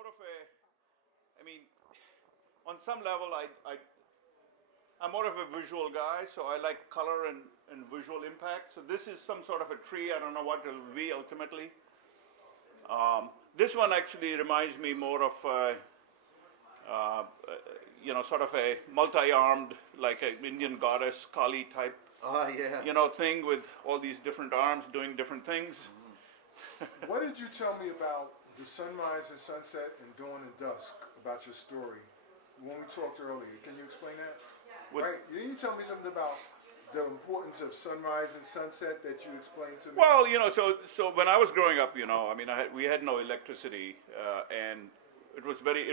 more of I mean, on some level, I'm more of a visual guy, so I like color and visual impact. So this is some sort of a tree. I don't know what it will be ultimately. This one actually reminds me more of, sort of a multi-armed, like an Indian goddess, Kali type, Yeah. Thing with all these different arms doing different things. What did you tell me about the sunrise and sunset and dawn and dusk about your story when we talked earlier? Can you explain that? Right? Didn't you tell me something about the importance of sunrise and sunset that you explained to me? Well, so when I was growing up, we had no electricity, and it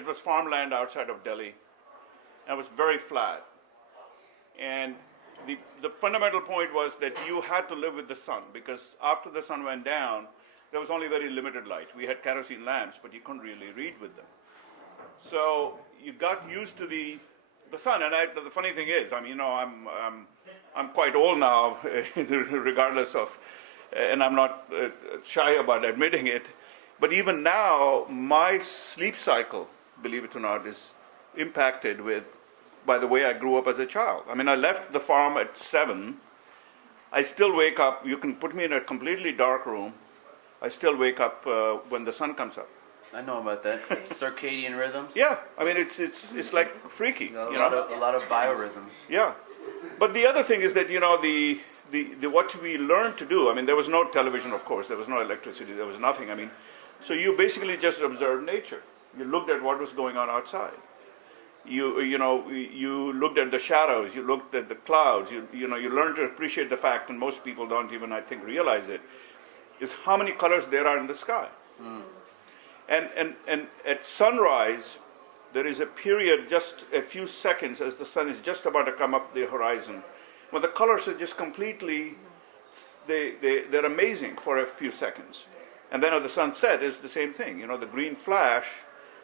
was farmland outside of Delhi, and it was very flat. And the fundamental point was that you had to live with the sun, because after the sun went down, there was only very limited light. We had kerosene lamps, but you couldn't really read with them. So you got used to the sun, and the funny thing is, I'm quite old now, regardless of, and I'm not shy about admitting it. But even now, my sleep cycle, believe it or not, is impacted by the way I grew up as a child. I mean, I left the farm at 7. I still wake up. You can put me in a completely dark room. I still wake up when the sun comes up. I know about that. Circadian rhythms. Yeah, I mean it's like freaky. A lot of biorhythms. Yeah, but the other thing is that the what we learned to do. I mean, there was no television, of course. There was no electricity. There was nothing. I mean, so you basically just observed nature. You looked at what was going on outside. You looked at the shadows. You looked at the clouds. You learned to appreciate the fact, and most people don't even, I think, realize it, is how many colors there are in the sky. Mm. And at sunrise, there is a period, just a few seconds, as the sun is just about to come up the horizon, when the colors are just completely, they're amazing for a few seconds. And then at the sunset is the same thing. The green flash,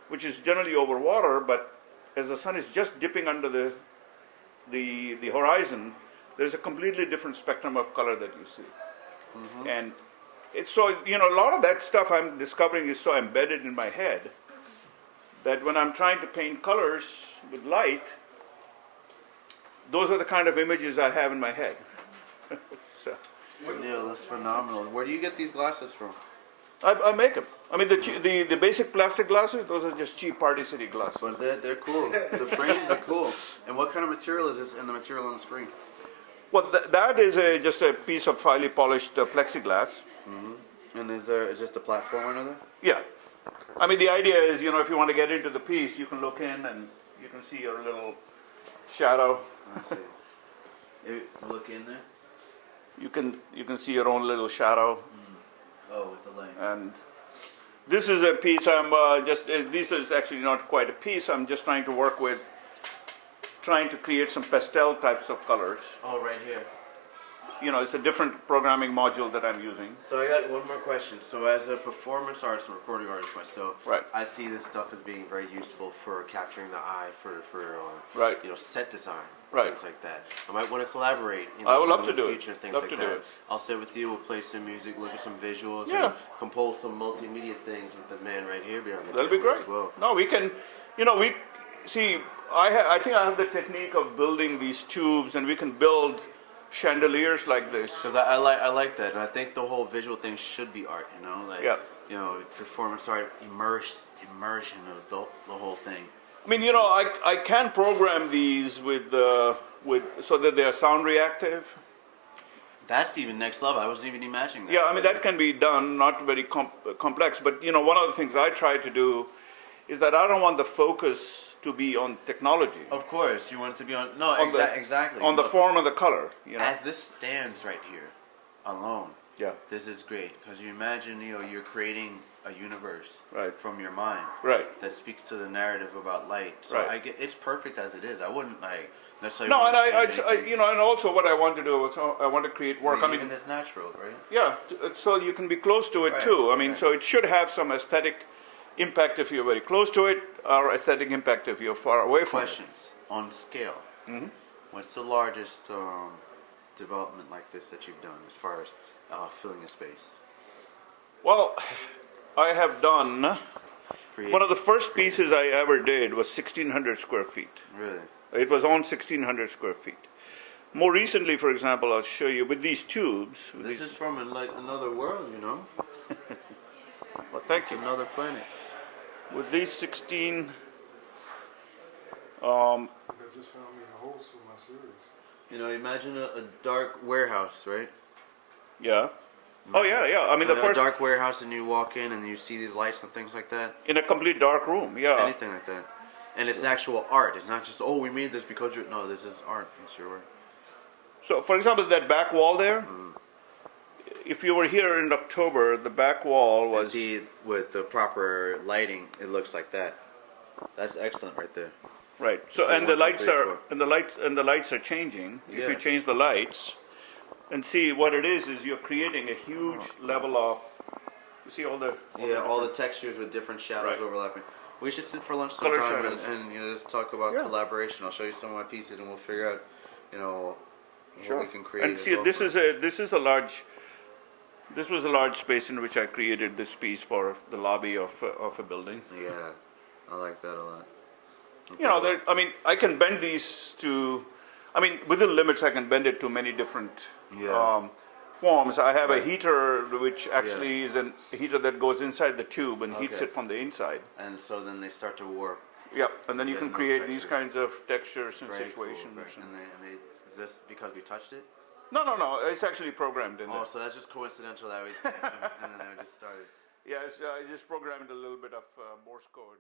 which is generally over water, but as the sun is just dipping under the horizon, there's a completely different spectrum of color that you see. Mm-hmm. And it's so, a lot of that stuff I'm discovering is so embedded in my head that when I'm trying to paint colors with light, those are the kind of images I have in my head. So. Neil, that's phenomenal. Where do you get these glasses from? I make them. I mean, the basic plastic glasses, those are just cheap Party City glasses. But they're cool. The frames are cool. And what kind of material is this in the material on the screen? Well, that is just a piece of highly polished plexiglass. Mm-hmm. And is there just a platform under there? Yeah. I mean, the idea is, if you want to get into the piece, you can look in and you can see your little shadow. I see. Look in there? You can see your own little shadow. Oh, with the light. And this is a piece this is actually not quite a piece. I'm just trying to work with, trying to create some pastel types of colors. Oh, right here. It's a different programming module that I'm using. So I got one more question. So as a performance artist and recording artist myself, right, I see this stuff as being very useful for capturing the eye, for right, set design, right, things like that. I might want to collaborate I would love in to the do future, it. things love like to that. Do it. I'll sit with you, we'll play some music, look at some visuals, yeah, and compose some multimedia things with the man right here behind the That'll be great. As well. No, we can, we see, I think I have the technique of building these tubes, and we can build chandeliers like this. Because I like that, and I think the whole visual thing should be art, yeah, performance art, immersion of the whole thing. I mean, I can program these with so that they are sound reactive. That's even next level. I wasn't even imagining that. Yeah, I mean, that can be done, not very complex, but one of the things I try to do is that I don't want the focus to be on technology. Of course, you want it to be on exactly on the form and the color. As this stands right here, alone. Yeah. This is great because you imagine you're creating a universe right from your mind right that speaks to the narrative about light. So right. I get it's perfect as it is. I wouldn't necessarily. No, and I and also what I want to do is I want to create work. I mean, it's natural, right? Yeah, so you can be close to it right. too. I mean, right. so it should have some aesthetic impact if you're very close to it, or aesthetic impact if you're far away from it. Questions on scale. Mm-hmm. What's the largest development like this that you've done as far as filling a space? Well, I have done One of the first pieces I ever did was 1,600 square feet. Really? It was on 1,600 square feet. More recently, for example, I'll show you with these tubes. With This these, is from like another world, you know? well, thank It's you. another planet. With these 16, I just found me a host for my series. You know, imagine a dark warehouse, right? yeah. Oh yeah, yeah. I mean, the A first dark warehouse, and you walk in and you see these lights and things like that. in a complete dark room. Yeah. Anything like that. And it's actual art. It's not just, oh, we made this because you're. No, this is art. It's your work. So, for example, that back wall there. If you were here in October, the back wall And was see, with the proper lighting, it looks like that. That's excellent right there. right. So, So and the one, two, lights three, are four. the lights are changing. If Yeah. you change the lights, and see what it is you're creating a huge level of. You see all the Yeah, all the textures with different shadows Right. overlapping. We should sit for lunch Color sometime shadows. and you know just talk about Yeah. collaboration. I'll show you some of my pieces and we'll figure out, you know, Sure. what we can create. And as see, well this for- is a large. This was a large space in which I created this piece for the lobby of a building. Yeah, I like that a lot. You know, I mean, I can bend these to. I mean, within limits, I can bend it to many different Yeah. forms. I have a Right. heater, which actually is a heater that goes inside the tube and heats Okay. it from the inside. And so then they start to warp. Yeah, and then you Yeah, can no create these textures. kinds of textures and Very cool, situations. very- and they, is this because we touched it? No, it's actually programmed in Oh, there. so that's just coincidental that we, and then we just started. Yes, I just programmed a little bit of Morse code.